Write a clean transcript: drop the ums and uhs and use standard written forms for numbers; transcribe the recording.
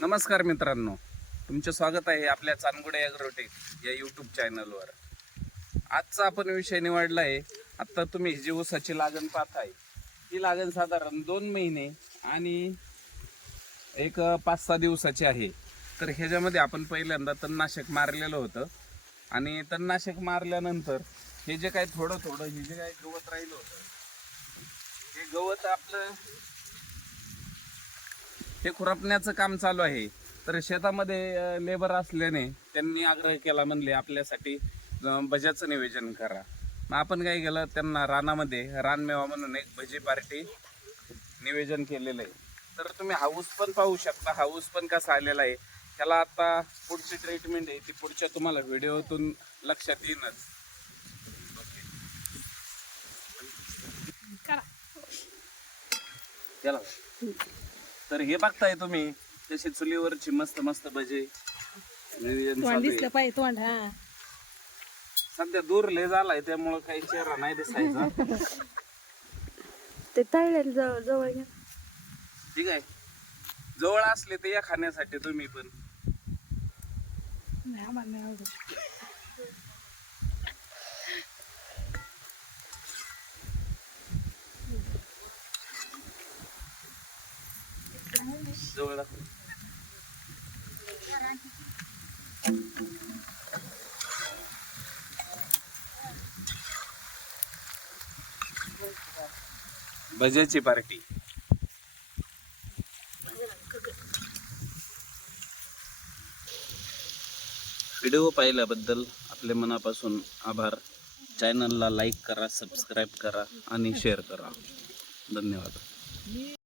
नमस्कार मित्रांनो, तुमचे स्वागत आहे आपल्या चांदगुडे ॲग्रोटेक या यूट्यूब चॅनलवर. आजचा आपण विषय निवडला आहे. आत्ता तुम्ही जी ऊसाची लागण पाहताय ही लागण साधारण 2 महिने आणि एक 5-6 दिवसाची आहे. तर ह्याच्यामध्ये आपण पहिल्यांदा तणनाशक मारलेलं होतं आणि तणनाशक मारल्यानंतर हे जे काही थोडं हे जे काही गवत राहिलं होतं हे गवत आपलं हे खुरपण्याचं काम चालू आहे. तर शेतामध्ये लेबर असल्याने त्यांनी आग्रह केला, म्हणले आपल्यासाठी भज्याचं नियोजन करा. मग आपण काय केलं, त्यांना रानामध्ये रानमेवा म्हणून एक भजी पार्टी नियोजन केलेलं आहे. तर तुम्ही हाऊस पण पाहू शकता. हाऊस पण कसा आलेला आहे त्याला आता पुढची ट्रीटमेंट आहे ती पुढच्या तुम्हाला व्हिडिओतून लक्षात येईनच. चला, तर हे बघताय तुम्ही तशी चुलीवरची मस्त मस्त भजे नियोजन चालू आहे. दिसलं पाहिजे तोंड. हा, सध्या दूर लय झालाय त्यामुळं काही चेहरा नाही दिसायचा. ते तळलेलं जवळ घ्या. ठीक आहे, जवळ असले तर या खाण्यासाठी तुम्ही पण. नाही, आम्हाला नाही आवडत. जवळ दाखव. भज्याची पार्टी. व्हिडिओ पाहिल्याबद्दल आपल्या मनापासून आभार. चॅनलला लाईक करा, सबस्क्राईब करा आणि शेअर करा. धन्यवाद.